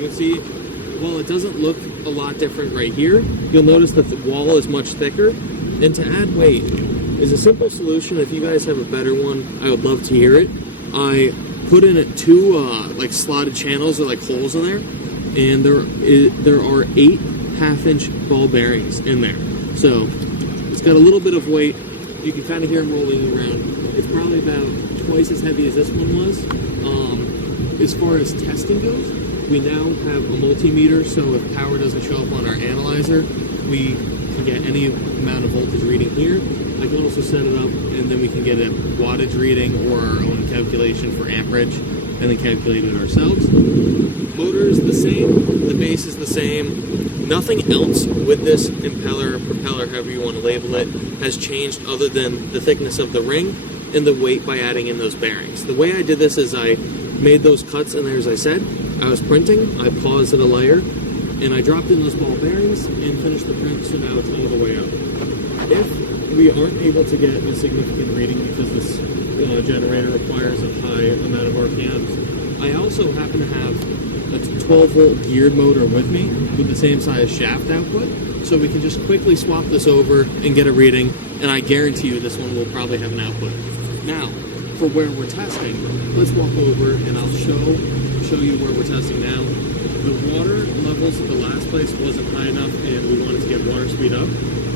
You can see, while it doesn't look a lot different right here, you'll notice that the wall is much thicker. And to add weight is a simple solution. If you guys have a better one, I would love to hear it. I put in it two like slotted channels or like holes in there, and there are 8 half-inch ball bearings in there. So it's got a little bit of weight. You can kind of hear them rolling around. It's probably about twice as heavy as this one was. As far as testing goes, we now have a multimeter, so if power doesn't show up on our analyzer, we can get any amount of voltage reading here. I can also set it up, and then we can get a wattage reading or our own calculation for amperage, and then calculate it ourselves. Motor is the same, the base is the same. Nothing else with this impeller or propeller, however you want to label it, has changed other than the thickness of the ring and the weight by adding in those bearings. The way I did this is I made those cuts in there, as I said. I was printing, I paused at a layer, and I dropped in those ball bearings and finished the print, so now it's all the way up. If we aren't able to get a significant reading because this generator requires a high amount of RPMs, I also happen to have a 12-volt geared motor with me with the same size shaft output, so we can just quickly swap this over and get a reading, and I guarantee you this one will probably have an output. Now, for where we're testing, let's walk over and I'll show you where we're testing now. The water levels at the last place wasn't high enough and we wanted to get water speed up.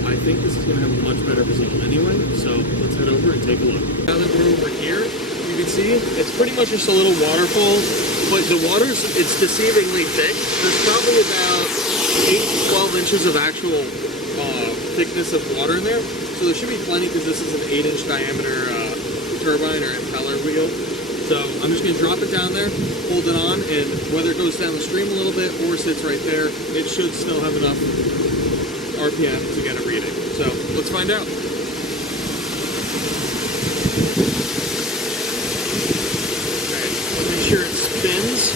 I think this is going to have a much better result anyway, so let's head over and take a look. Now that we're over here, you can see it's pretty much just a little waterfall, but the water's, it's deceivingly thick. There's probably about 8 to 12 inches of actual thickness of water in there, so there should be plenty because this is an 8-inch diameter turbine or impeller wheel. So I'm just going to drop it down there, hold it on, and whether it goes down the stream a little bit or sits right there, it should still have enough RPM to get a reading. So let's find out. Okay, let's make sure it spins.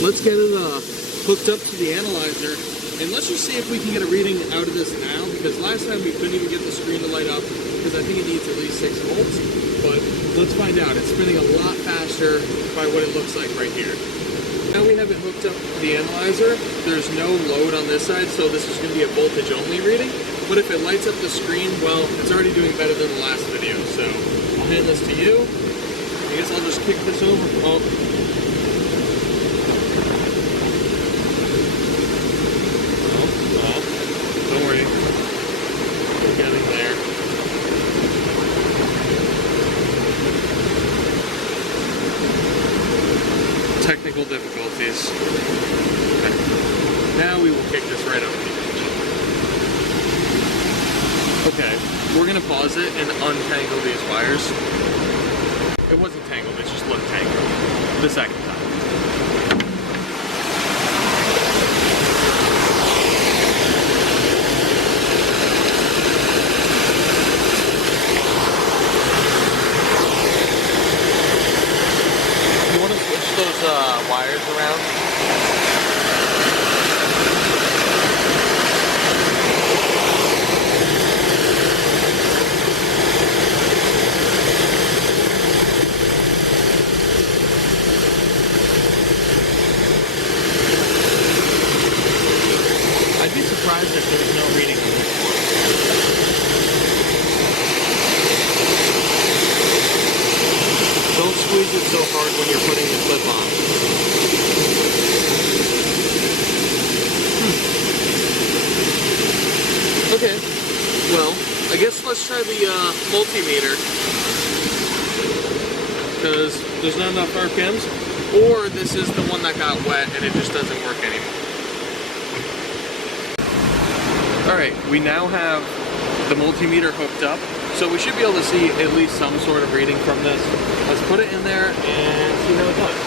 Let's get it hooked up to the analyzer, and let's just see if we can get a reading out of this now, because last time we couldn't even get the screen to light up, because I think it needs at least 6 volts, but let's find out. It's spinning a lot faster by what it looks like right here. Now we have it hooked up to the analyzer. There's no load on this side, so this is going to be a voltage only reading, but if it lights up the screen, well, it's already doing better than the last video, so I'll hand this to you. I guess I'll just kick this over. Oh. Don't worry, we're getting there. Technical difficulties. Okay. Now we will kick this right up. Okay, we're gonna pause it and untangle these wires. It wasn't tangled, it just looked tangled the second time. Wires around. I'd be surprised if there was no reading on this one. Don't squeeze it so hard when you're putting the clip on. Okay, well, I guess let's try the multimeter, because there's not enough RPMs, or this is the one that got wet and it just doesn't work anymore. Alright, we now have the multimeter hooked up, so we should be able to see at least some sort of reading from this. Let's put it in there and see how it does.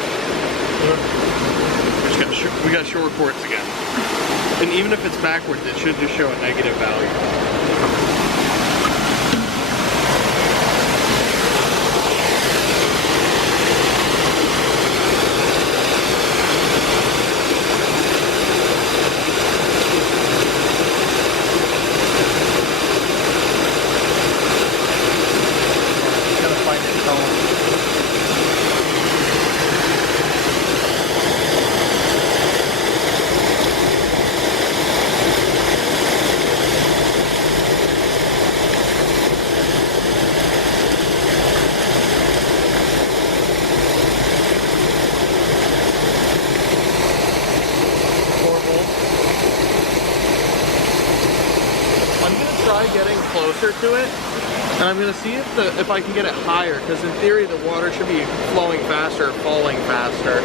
We got short ports again. And even if it's backwards, it should just show a negative value. closer to it, and I'm gonna see if I can get it higher, because in theory the water should be flowing faster, falling faster.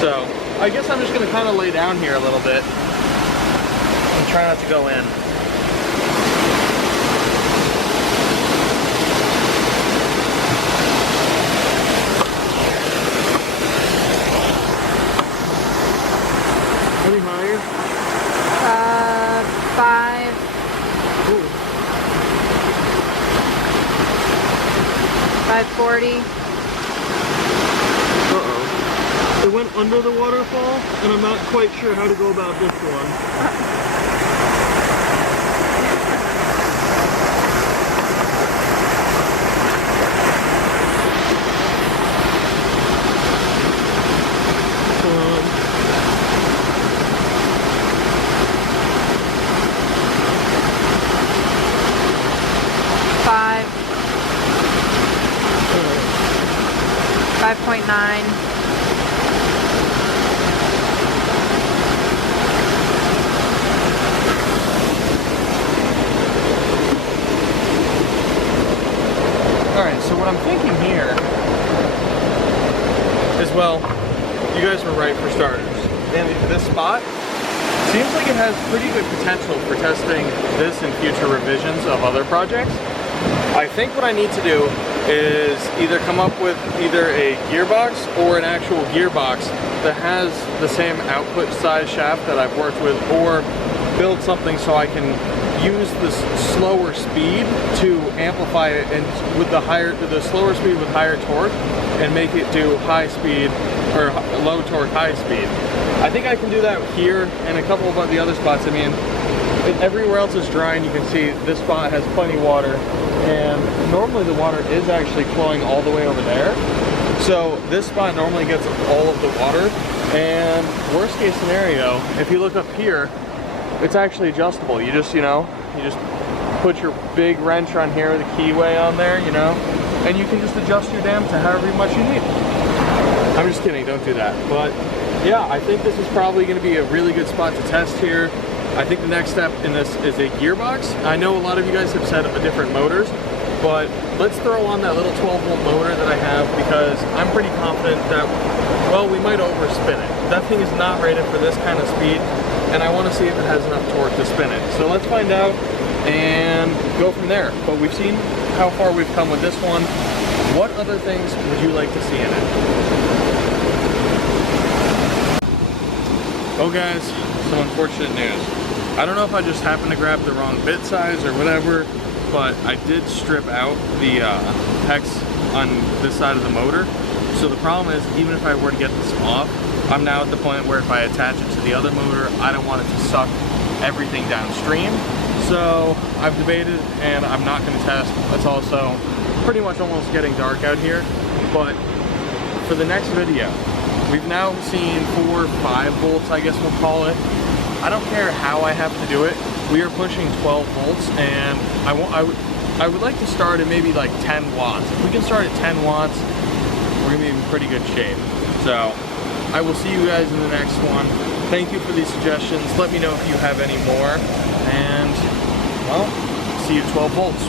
So I guess I'm just gonna kind of lay down here a little bit and try not to go in. Any higher? 5. Ooh. 540. Uh-oh. It went under the waterfall, and I'm not quite sure how to go about this one. Five. 5.9. Alright, so what I'm thinking here is, well, you guys were right for starters. And this spot seems like it has pretty good potential for testing this and future revisions of other projects. I think what I need to do is either come up with either a gearbox or an actual gearbox that has the same output size shaft that I've worked with, or build something so I can use this slower speed to amplify it, and with the slower speed with higher torque, and make it do high speed or low torque high speed. I think I can do that here and a couple of the other spots. I mean, everywhere else is dry, and you can see this spot has plenty of water, and normally the water is actually flowing all the way over there. So this spot normally gets all of the water, and worst case scenario, if you look up here, it's actually adjustable. You just, you just put your big wrench on here with a keyway on there, and you can just adjust your dam to however much you need. I'm just kidding, don't do that. But yeah, I think this is probably going to be a really good spot to test here. I think the next step in this is a gearbox. I know a lot of you guys have said different motors, but let's throw on that little 12-volt motor that I have, because I'm pretty confident that, well, we might overspin it. That thing is not rated for this kind of speed, and I want to see if it has enough torque to spin it. So let's find out and go from there. But we've seen how far we've come with this one. What other things would you like to see in it? Oh guys, some unfortunate news. I don't know if I just happened to grab the wrong bit size or whatever, but I did strip out the hex on this side of the motor. So the problem is, even if I were to get this off, I'm now at the point where if I attach it to the other motor, I don't want it to suck everything downstream. So I've debated, and I'm not going to test. It's also pretty much almost getting dark out here. But for the next video, we've now seen 4 or 5 volts, I guess we'll call it. I don't care how I have to do it. We are pushing 12 volts, and I would like to start at maybe like 10 watts. If we can start at 10 watts, we're gonna be in pretty good shape. So I will see you guys in the next one. Thank you for these suggestions. Let me know if you have any more, and well, see you at 12 volts.